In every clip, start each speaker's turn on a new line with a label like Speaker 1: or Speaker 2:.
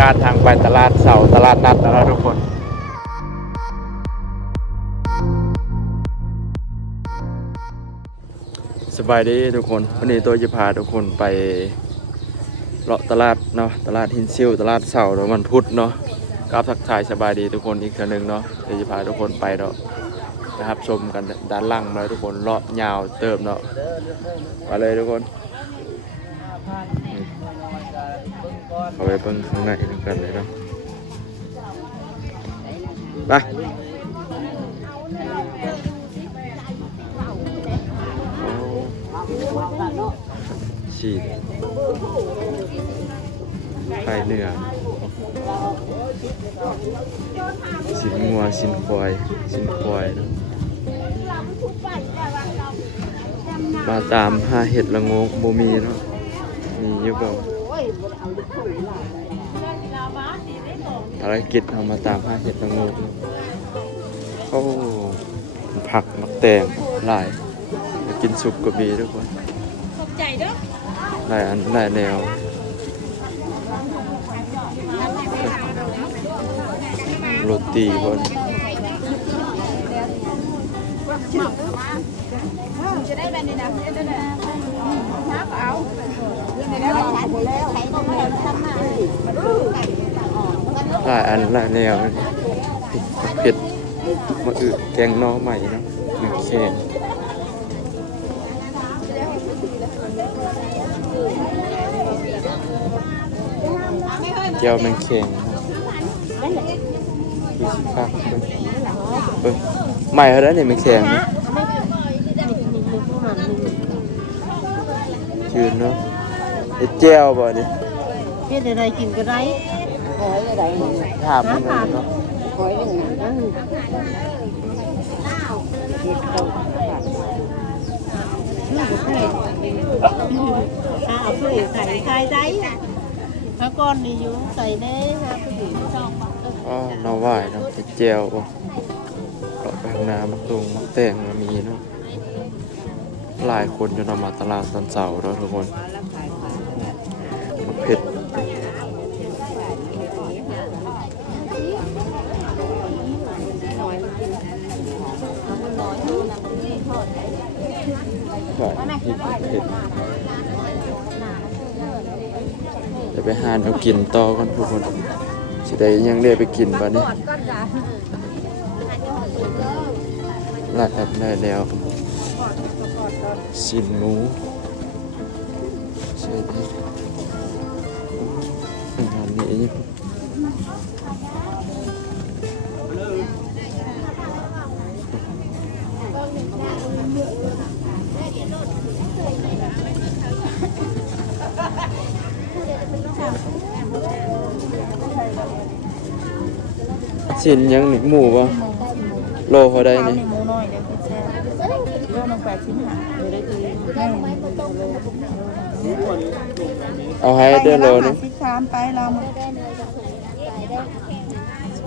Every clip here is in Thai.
Speaker 1: การทางไปตลาดเสาตลาดนัดแล้วทุกคนสบายดีทุกคนวันนี้ตัวจะพาทุกคนไปเลาะตลาดเนาะตลาดหินซิวตลาดเสาร์วันพุธเนาะกราบทักทายสบายดีทุกคนอีกครั้งหนึ่งเนาะเดี๋ยวจะพาทุกคนไปเนาะนะครับชมกันด้านล่างเลยทุกคนเลาะยาวเติมเนาะมาเลยทุกคน เข้าไปเบิ่งข้างในกันเลยเนาะไปโอ้ชีดไข่เนื้อสินงัวสินควายสินควายนาะมาตามหาเห็ดละงกบ่มีเนาะมีอยู่เปล่า ภารกิจเอามาตามหาเห็ดละงกเนาะโอ้ผักมักแตงหลายกินสุกก็มีทุกคน
Speaker 2: ขอบใจเด้อ
Speaker 1: หลายอันหลายแนวโรตีบน
Speaker 2: จะได้แบบนี้นะจะได้น้ำเอา
Speaker 1: หลายอันหลายแนวเผ็ดมะอึแกงน้อใหม่เนาะหนึ่งแค่เจียวแมงแข็งดูสิครับเบิ่ใหม่เขาได้เนี่ยแมงแข็งยืนเนาะ ไอ้เจียวบ่เนี่ย
Speaker 3: เฮ็ดอะไรกินก็ได้
Speaker 1: ถามมันหน่อยเนาะ
Speaker 3: อ่าเอาผู้หญิงใส่ใส่ได้ถ้าก้อนนี่อยู่ใส่แน่ฮะผู้หญิงชอบมาก
Speaker 1: อ๋อน้าไหวายเนาะไอ้เจียวบ่เลาะไปข้างหน้ามักตุงมักแต่งก็มีเนาะหลายคนอยู่เนาะมาตลาดตอนเสาร์เนาะทุกคน ที่เผ็ดเดี๋ยวไปหาเอากินต่อกันทุกคนสิได้ยังได้ไปกินบ้านี้ลาดแบบได้แล้วสินหมูใช่ไหม สินยังนี่หมูป่ะโลเขาได้นี่
Speaker 3: หมูน้อยเดี๋ยวกินแซ่บโลนึงแปดชิ้นหาเดี๋ยวได้คือแม่
Speaker 1: เอาให้เดือนโลนึง
Speaker 3: สิคามไปเราหมด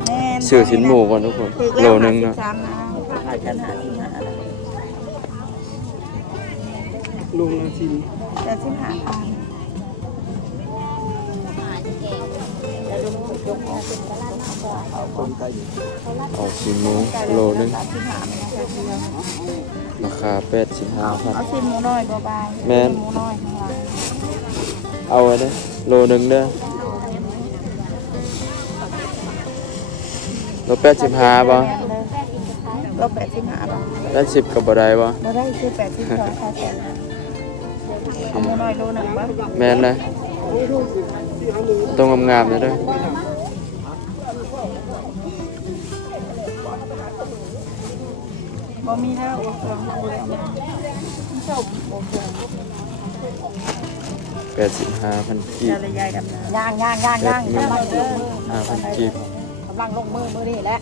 Speaker 3: แม่
Speaker 1: ซื้อสินหมูก่อนทุกคน โลนึง
Speaker 3: เนาะ
Speaker 1: เนาะ
Speaker 3: สามนะอาจารย์หาสินหา
Speaker 1: ลุงละสิน
Speaker 3: แต่สินหา เป็นตลาดเอาคนก็อยู่
Speaker 1: เอาสินหมูโลนึง
Speaker 3: สินหาไม่น่าจะเดียว
Speaker 1: ราคาแปดสิบห้าพัน
Speaker 3: เอาสินหมูน้อยเบาๆ
Speaker 1: แม่น
Speaker 3: หมูน้อยข้างหลัง
Speaker 1: เอาไว้เด้อโลนึงเด้อโลแปดสิบห้าป่ะ
Speaker 3: ก็แปดสิบห้าบาท
Speaker 1: แปดสิบกับบ่ได้ป่ะ
Speaker 3: บ่ได้คือแปดสิบสองค่ะแสนเอาหมูน้อยโลหนึ่งบ้าง
Speaker 1: แม่นเลยต้องงามๆเลยเด้อ
Speaker 3: บ่มีแล้วโอ้เครื่องบ่ได้เอามาชอบโอ้เครื่อง
Speaker 1: แปดสิบห้าพันกีบ
Speaker 3: จะระยายดำน้
Speaker 2: ย่างย่างย่างย่าง
Speaker 1: แปดหมื่นห้าพันกีบ
Speaker 2: กำลังลงมือมือนี่แหละ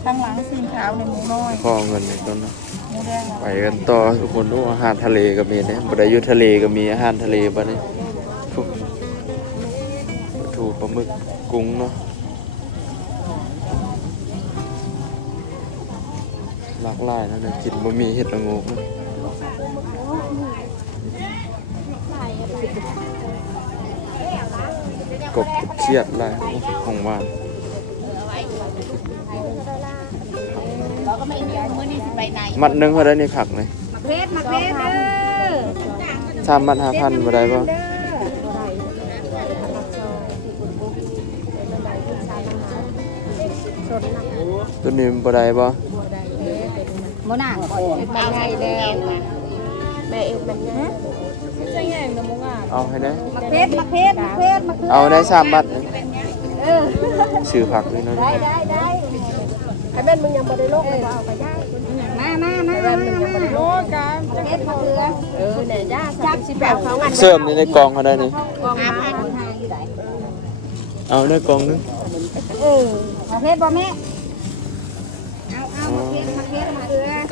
Speaker 2: ำ
Speaker 3: ข้างหลังสีขาวในหมูน้อย
Speaker 1: พอเงินในต้นนาะ
Speaker 3: หมูแดง
Speaker 1: ไปกันต่อทุกคนดูอาหารทะเลก็มีนี่ยบ่ได้อยู่ทะเลก็มีอาหารทะเลบ่นี่พวกปลาทูปลาหมึกกุ้งเนาะ หลากหลายนะเนี่ยกินบ่มีเห็ดละโงกเนาะกบเขียดอะไรของหวาน
Speaker 2: เราก็ไม่มีมื้อนี้สิไปไหน
Speaker 1: มัดหนึงเขาได้นี่ผักเลย
Speaker 2: มาเพชรมาเพชรเด้อ
Speaker 1: สามมัดห้าพันบ่ได้บ่ตัวนี้มันบ่ได้บ่
Speaker 2: บ่น่าเป็นไปได้แล้วแม่เอวมันนะ
Speaker 1: เอาให้ได้
Speaker 2: มาเพชรมาเพชรมาเพชรมา
Speaker 1: เอาได้สามมัด
Speaker 2: เออ
Speaker 1: ซื้อผักเลยเนาะ
Speaker 2: ได้ได้ได้
Speaker 3: ไอ้แม่นมึงยังบ่ได้โลกเลยเอาไปย่าง
Speaker 2: มามามามามาโอ้กันเพชรมาเกลือ
Speaker 3: เออเนี่ยย่าจับสิแบบเขางัน
Speaker 1: เสริมนี่ในกองเขาได้นี่
Speaker 2: กองน้ำพันห้าอยู่ไหน
Speaker 1: เอาในกองนึง
Speaker 2: เออมาเพชรบ่แม่เอาเอามาเพชรมาเพชรมาเ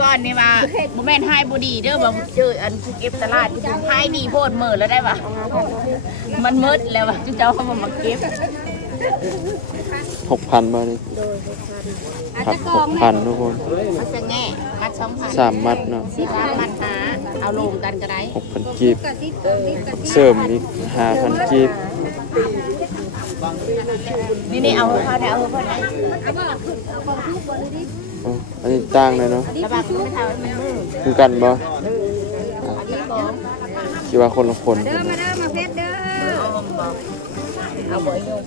Speaker 2: กลือ
Speaker 4: ก่อนนี่มาบ่แม่นให้บ่ดีเด้อบ่เจออันเก็บตลาดที่ให้ดีโพดมื้อแล้วได้ปะมันมืดแล้วว่ะจุเจ้าเขามาเก็บ
Speaker 1: หกพันบ่นี่
Speaker 2: อาจ
Speaker 1: ผัก
Speaker 2: จะก
Speaker 1: ห
Speaker 2: อกง
Speaker 1: พันทุกคน
Speaker 4: มันจะแง่มัด2,000
Speaker 1: สามมัดเนาะ
Speaker 4: สิบมันหาเอาลงกันก็ได้
Speaker 1: หกพันกีบ
Speaker 2: กะทิกะทิกะทิ
Speaker 1: เสริมอีกห้าพันกีบ
Speaker 4: นี่นี่เอาเพิ่นเอาเพิ่นให้
Speaker 1: โอ้ อันนี้ต่างเลยเนาะ
Speaker 4: ระบาดไม่เท่ามันมือ
Speaker 1: คือกันบ่
Speaker 4: อันนี้บ่
Speaker 1: คิดว่าคนละคน
Speaker 2: เด้อมาเด้อมาเพชรเด้อ
Speaker 4: เอาบ่เอาบ่โยน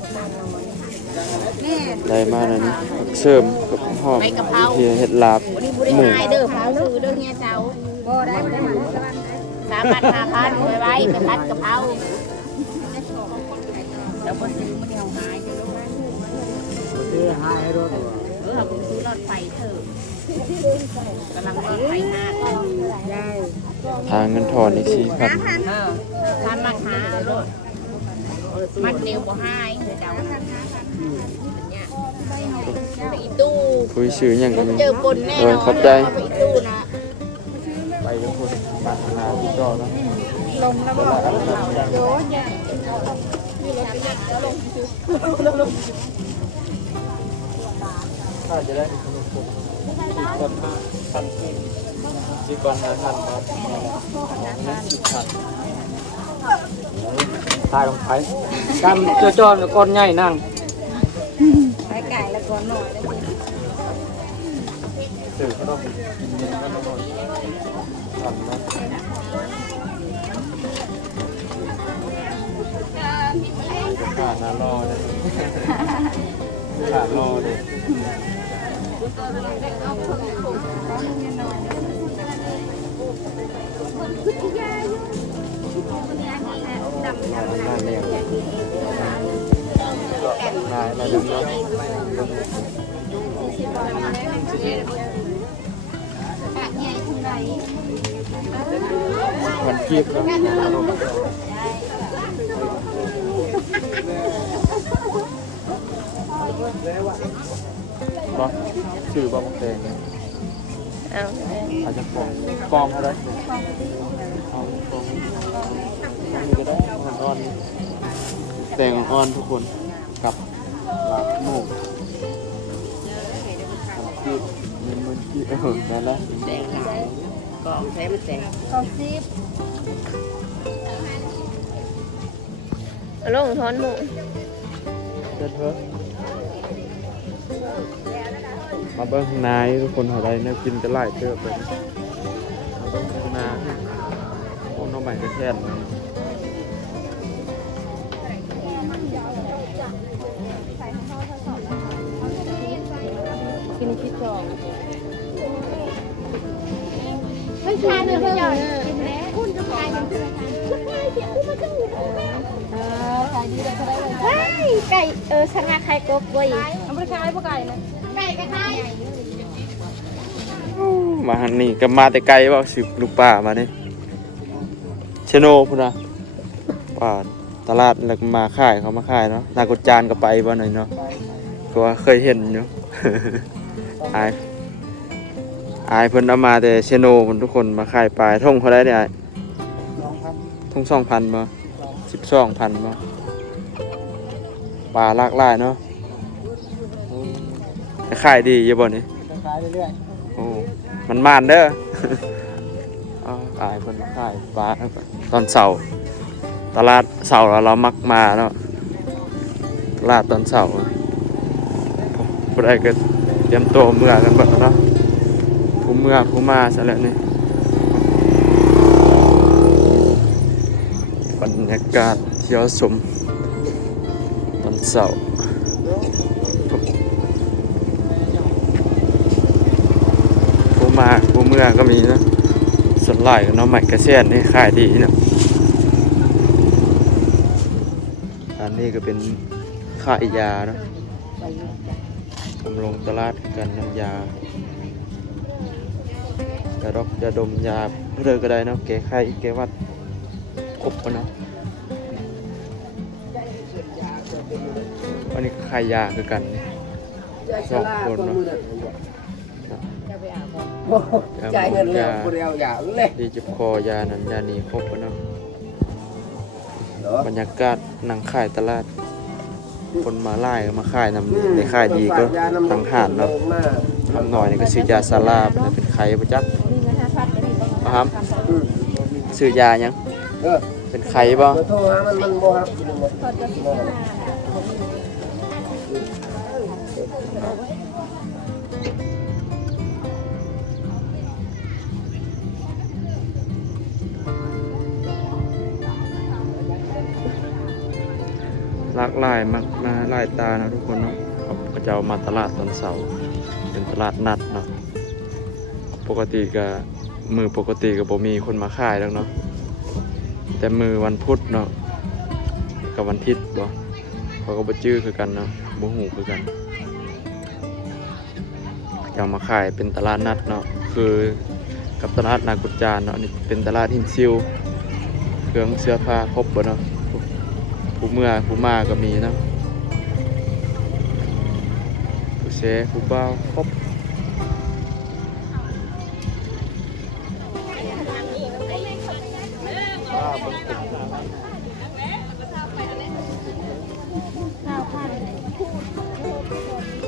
Speaker 2: แม่
Speaker 1: ได้มาแล้วนี่ผักเสริมกับหอมเฮียเห็ดลาบ
Speaker 4: วันนี้บ่ได้
Speaker 1: หมู
Speaker 4: ให้เด้อพาซื้อเด้อเฮียเจ้า
Speaker 2: บ่ได้บ่ได้มาสวรรค์
Speaker 4: สามพันห้าพันไว้ไว้ไปพัดกะเพราแล้วบ่ซื้อมันเดียวหายจะลงซื้อหายรถ เออผมซื้อรถไฟเถอะกำลังรถไฟหาเออ
Speaker 1: ทางเงินทอนอีกสี่พัน
Speaker 4: เออท่านมาหารถมันเร็วกว่าหายเดี๋ยวเดาเนี่ยไปอีตู้
Speaker 1: คุยชื่อหยัง
Speaker 4: ผ
Speaker 1: ก็
Speaker 4: ม
Speaker 1: มี
Speaker 4: เจอปนแน่
Speaker 1: เอนอ
Speaker 4: อน
Speaker 1: ขอบใจ
Speaker 4: เอาไปอีตู้นะ
Speaker 1: ไปทุกคนปรารถนาที่จอเนาะ
Speaker 2: ลมแล้วบ่โยนเนี่ย
Speaker 1: ถ้าจะได้ขนมผมก่อนพันที่ก่อนนะพันครับสิบพัน
Speaker 5: ทายลงไปกำเจ้าจอนก้อนใหญ่นั่ง
Speaker 2: ไปไก่แล้วก่อนหน่อยแล้ว
Speaker 1: สื่อก็ต้องกินเย็นก็ต้องพันนะขาดนะรอเลยขาดรอเลย นายเนี่ยนายนายดึงเนหันกีบเนา ชื่อบ่บักแดงเนี่ยอาจจะกองกองอะไรเอากองนี่ก็ได้อ่อนๆแตงอ่อนๆทุกคนกับลาบหมูทำกีบมีมันกีบเออนั่นแหละ
Speaker 4: แดงหายก็แท้มันแดง
Speaker 2: สองสิบ
Speaker 3: ลงทอนหมู
Speaker 1: เดินเถอะ มาเบิ้งข้างในทุกคนหาอะไรเนี่ยกินจะไล่เจอไปมาเบิ้งข้างในโอ้น้องใหม่ก็แค่น
Speaker 3: กินคิดจอง
Speaker 2: ไม่ใช่เนื้อหยอดกินแล้วคุณจะขายกันคือเออขายดีแต่ได้เลย
Speaker 3: ไก่เออชนะไข่กบไว้
Speaker 2: เอาไปขายพวกไก่นะไก่ก็ขาย
Speaker 1: มาหันนี่ก็มาแต่ไกลว่าสิบลูกป่ามาเนี่ยเชโนพุ่นนะว่าตลาดแล้วก็มาขายเขามาขายเนาะนากดจานก็ไปบ่หน่อยเนาะก็ว่าเคยเห็นอยู่อายอายเพิ่นเอามาแต่เชโนพุ่นทุกคนมาขายปลายท่งเขาได้เนี่ยอ้ท่งสองพันบ่สิบสองพันบ่ปลาหลากหลายเนาะ ขายดีอยู่บ่นี่
Speaker 5: ขายเรื่อย
Speaker 1: โอ้มันมานเด้อเอาขายคนขายปลาตอนเสาร์ตลาดเสาร์เรามักมาเนาะลาดตอนเสาร์ผู้ใดก็เตรียมตัวเมื่อกันเบิดแล้วเนาะผู้เมื่อผู้มาซะแล้วนี่บรรยากาศเที่ยวสมตอนเสาร์ มาผู้เมื่อก็มีนะส่วนหลายก็เนาะใหม่กระเซียนนี่ขายดีนะอันนี้ก็เป็นขายยาเนาะทำลงตลาดกันน้ำยากระดอกยาดมยาเพื่อก็ได้เนาะแก้ไข้แก้วัดครบนะอันนี้ขายยาคือกันสองคนเนาะ
Speaker 5: ใจเงินแล้วบ่ได้เอาอย่าเลย
Speaker 1: ดีเจ็บคอยานั้นยานี้ครบปะเนาะ
Speaker 5: เนาะ
Speaker 1: บรรยากาศนั่งขายตลาด คนมาไล่มาขายนำในขายดีก็ทางหานเนาะทำหน่อยนี่ก็ซื้อยาซาลาเป็นเป็นไข่ประจัก
Speaker 2: มีเงินห้าพันก็มีประ
Speaker 1: มา
Speaker 2: มา
Speaker 1: ครั
Speaker 2: ณ
Speaker 1: บ
Speaker 2: สามพัน
Speaker 5: อืม
Speaker 1: ซื้อยายัง
Speaker 5: เออ
Speaker 1: เป็นไข่บ่
Speaker 5: มา
Speaker 2: มา
Speaker 1: ลายตานะทุกคนเนาะครับก็จะเอามาตลาดตอนเสาร์เป็นตลาดนัดเนาะปกติก็มือปกติก็บ่มีคนมาขายแล้วเนาะแต่มือวันพุธเนาะกับวันอาทิตย์บ่เขาก็บ่จื้อคือกันเนาะบ่ฮู้คือกันจะามาขายเป็นตลาดนัดเนาะคือกับตลาดนากุจานเนาะนี่เป็นตลาดหินซิวเครื่องเสื้อผ้าครบบ่เนาะ ผู้เมื่อผู้มาก็มีนะผู้เสผู้เบาครบ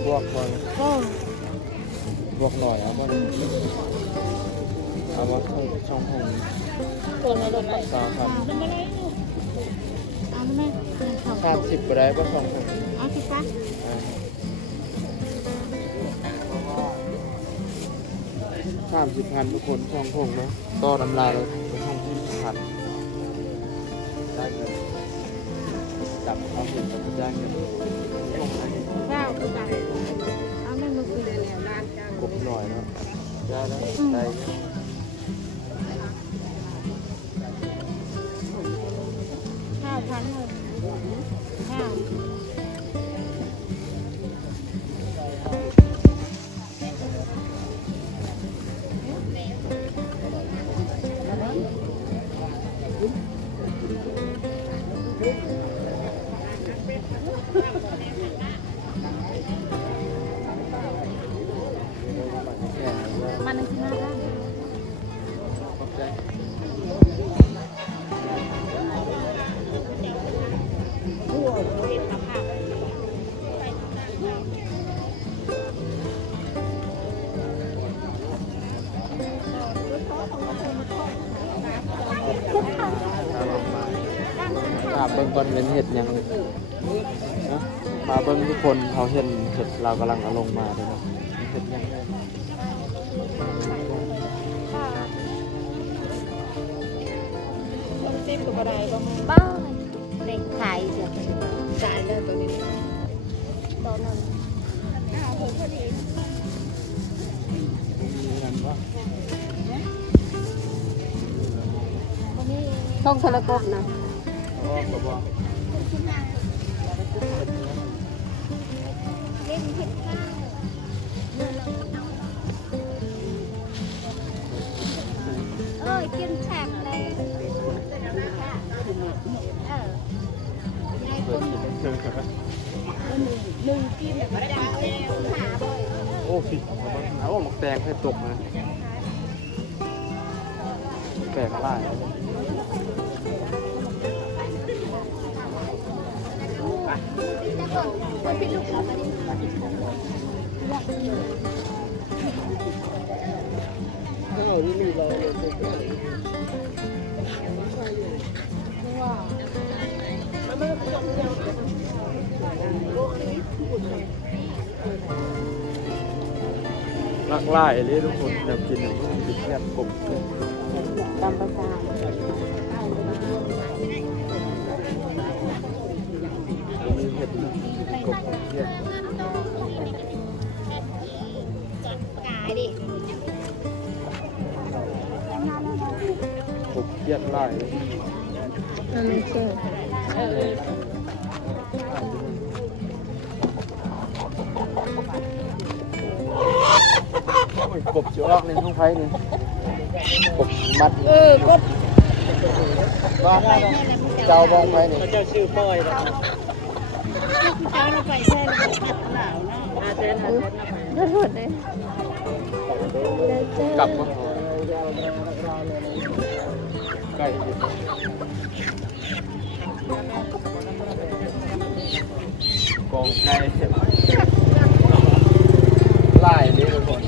Speaker 1: บวกหน่อย
Speaker 2: โอ้
Speaker 1: บวกหน่อยเอาบ่เอาบ่ช่องช่องห้อง
Speaker 2: ตัวในรถไป
Speaker 1: สามพัน
Speaker 2: เอาไหมเอา
Speaker 1: สามสิบก็ได้บ่ช่องห้อง
Speaker 2: เอาสิปะ
Speaker 1: สามสิบพันทุกคนช่องห้องเนาะต่อน้ำลายเราช่องที่พันได้เงินจับเอาเห็นจับได้เงิน
Speaker 2: เก้าคือกันเอาไม่มือคือแล้วร้านจัง
Speaker 1: กบหน่อยเนาะได้แล้วได้
Speaker 2: ห้
Speaker 1: บิ่งก่อนเป็นเห็ดยังนะมาเบิ่งทุกคนเขาเห็นเห็ดเรากำลังเอาลงมาเลยนะเห็ดยังเลย
Speaker 2: บ้าเด็กขายเสียจ่ายเลยตัวนี้ตอนนั้น
Speaker 1: มีนั่นบ่
Speaker 2: ต้องทรกบนะ
Speaker 1: เออ
Speaker 2: เจินแฉกเลยเออ
Speaker 1: เปิดกินโอ้ผิดเอาหมกแตงให้ตกนะแปล กอะไร
Speaker 2: เห
Speaker 1: ลากหลายเลยทุกคนแนวกินเนี่ยมันติดแซ่บกบเกลือ
Speaker 4: ตามภาษา
Speaker 1: เผ็ดหลายเลย
Speaker 4: อันนี้เชื่อ
Speaker 1: โอ้ยกบเจียวออกในห้องไฟนี่กบมัด
Speaker 4: เออกบ
Speaker 1: ว่าเจ้าบองไฟนี่
Speaker 6: เจ้าชื่อป้อยนะ
Speaker 4: เจ้าเราไปแช่เราขัดหนาวเนาะอาเจนอาเจนขอโทษเลย
Speaker 1: กลับมา ใกล้กองไก่ไล่เลยทุกคน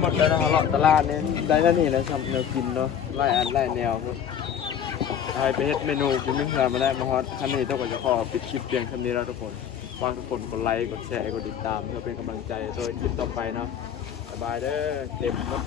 Speaker 1: หมดแล้วนะครับเลาะตลาดเนี่ยได้แล้วนี่แล้วทำแนวกินเนาะไล่อันไล่แนวครับใครไปเฮ็ดเมนูกินไม่เพื่อมาได้มาฮอตคันนี้ต้องก็จะขอปิดคลิปเพียงคันนี้แล้วทุกคนฝากทุกคนกดไลค์กดแชร์กดติดตามเพื่อเป็นกำลังใจโดยคลิปต่อไปเนาะสบายเด้อเต็มหมด